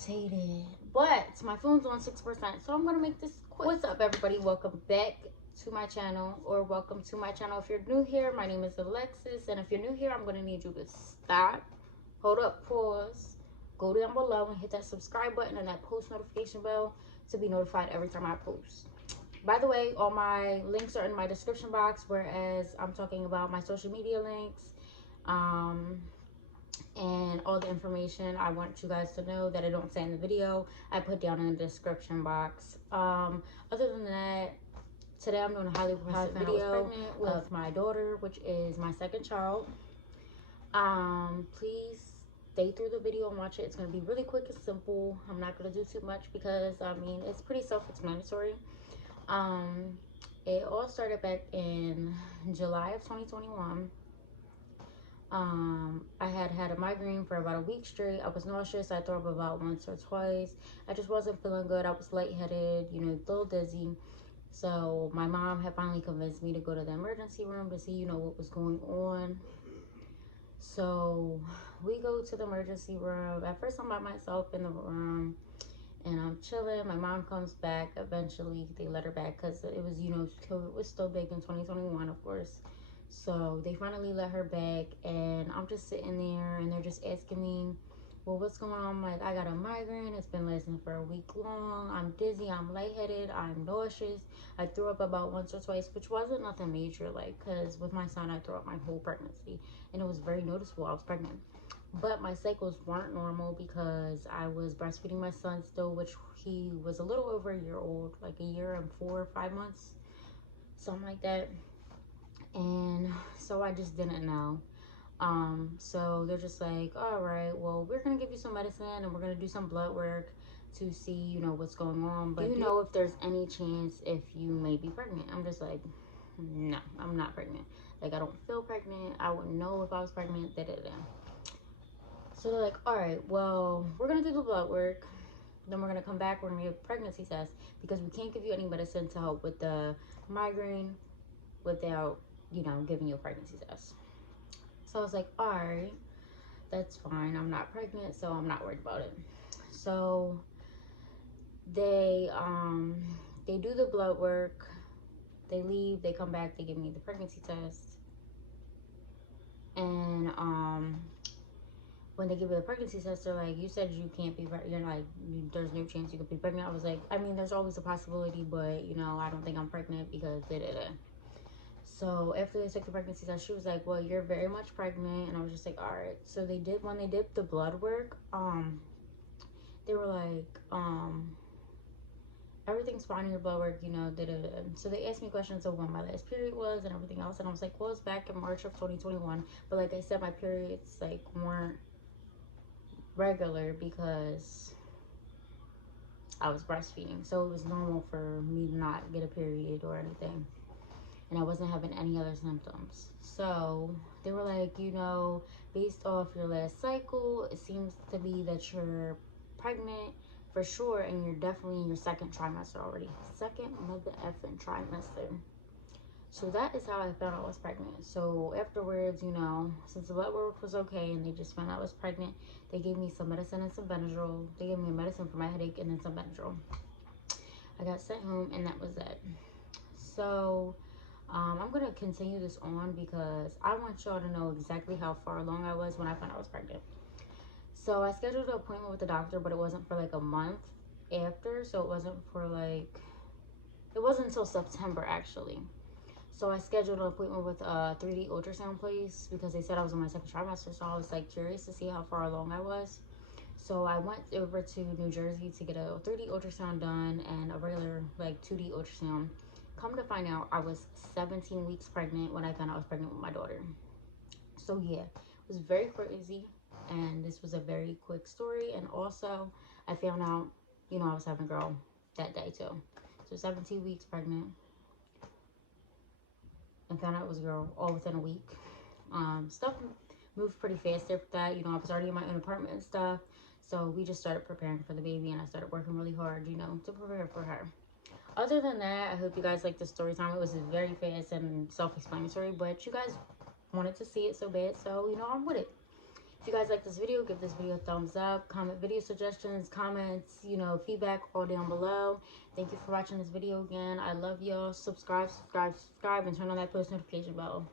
irritated. But my phone's on 6%, so I'm gonna make this quick. What's up, everybody? Welcome back to my channel, or welcome to my channel if you're new here. My name is Alexis, and if you're new here, I'm gonna need you to stop, hold up, pause, go down below and hit that subscribe button and that post notification bell to be notified every time I post. By the way, all my links are in my description box, whereas I'm talking about my social media links, and all the information I want you guys to know that I don't say in the video, I put down in the description box. Other than that, today I'm doing a highly requested video with my daughter, which is my second child. Please stay through the video and watch it. It's going to be really quick and simple. I'm not going to do too much because, I mean, it's pretty self-explanatory. It all started back in July of 2021. I had a migraine for about a week straight. I was nauseous. I threw up about once or twice. I just wasn't feeling good. I was lightheaded, you know, a little dizzy. So my mom had finally convinced me to go to the emergency room to see, you know, what was going on. So we go to the emergency room. At first I'm by myself in the room and I'm chilling. My mom comes back. Eventually they let her back because it was, you know, COVID was still big in 2021, of course. So they finally let her back, and I'm just sitting there and they're just asking me, well, what's going on? I'm like, I got a migraine. It's been lasting for a week long. I'm dizzy. I'm lightheaded. I'm nauseous. I threw up about once or twice, which wasn't nothing major, like, because with my son, I threw up my whole pregnancy, and it was very noticeable. I was pregnant. But my cycles weren't normal because I was breastfeeding my son still, which he was a little over a year old, like a year and 4 or 5 months, something like that. And so I just didn't know. So they're just like, all right, well, we're gonna give you some medicine and we're gonna do some blood work to see, you know, what's going on. But do you know if there's any chance if you may be pregnant? I'm just like, no, I'm not pregnant. Like, I don't feel pregnant. I wouldn't know if I was pregnant. So they're like, all right, well, we're gonna do the blood work. Then we're gonna come back. We're gonna give a pregnancy test because we can't give you any medicine to help with the migraine without, you know, giving you a pregnancy test. So I was like, all right, that's fine. I'm not pregnant, so I'm not worried about it. So they do the blood work, they leave, they come back, they give me the pregnancy test. And when they give me the pregnancy test, they're like, you said you can't be pregnant. You're like, there's no chance you could be pregnant. I was like, I mean, there's always a possibility, but, you know, I don't think I'm pregnant because So after they took the pregnancy test, she was like, well, you're very much pregnant. And I was just like, all right. So they did, when they did the blood work, they were like, everything's fine in your blood work, you know, So they asked me questions of when my last period was and everything else. And I was like, well, it's back in March of 2021. But like I said, my periods like weren't regular because I was breastfeeding. So it was normal for me to not get a period or anything. And I wasn't having any other symptoms. So they were like, you know, based off your last cycle, it seems to be that you're pregnant for sure, and you're definitely in your second trimester already. Second mother effing trimester. So that is how I found out I was pregnant. So afterwards, you know, since the blood work was okay and they just found out I was pregnant, they gave me some medicine and some Benadryl. They gave me a medicine for my headache and then some Benadryl. I got sent home and that was it. So I'm going to continue this on because I want y'all to know exactly how far along I was when I found out I was pregnant. So I scheduled an appointment with the doctor, but it wasn't for like a month after. So it wasn't until September actually. So I scheduled an appointment with a 3D ultrasound place because they said I was in my second trimester. So I was like curious to see how far along I was. So I went over to New Jersey to get a 3D ultrasound done and a regular like 2D ultrasound. Come to find out, I was 17 weeks pregnant when I found out I was pregnant with my daughter. So yeah, it was very crazy, and this was a very quick story. And also, I found out, you know, I was having a girl that day too. So 17 weeks pregnant, and found out it was a girl all within a week. Stuff moved pretty fast after that. You know, I was already in my own apartment and stuff. So we just started preparing for the baby, and I started working really hard, you know, to prepare for her. Other than that, I hope you guys liked the story time. It was very fast and self-explanatory, but you guys wanted to see it so bad, so, you know, I'm with it. If you guys like this video, give this video a thumbs up. Comment video suggestions, comments, you know, feedback all down below. Thank you for watching this video again. I love y'all. Subscribe, and turn on that post notification bell.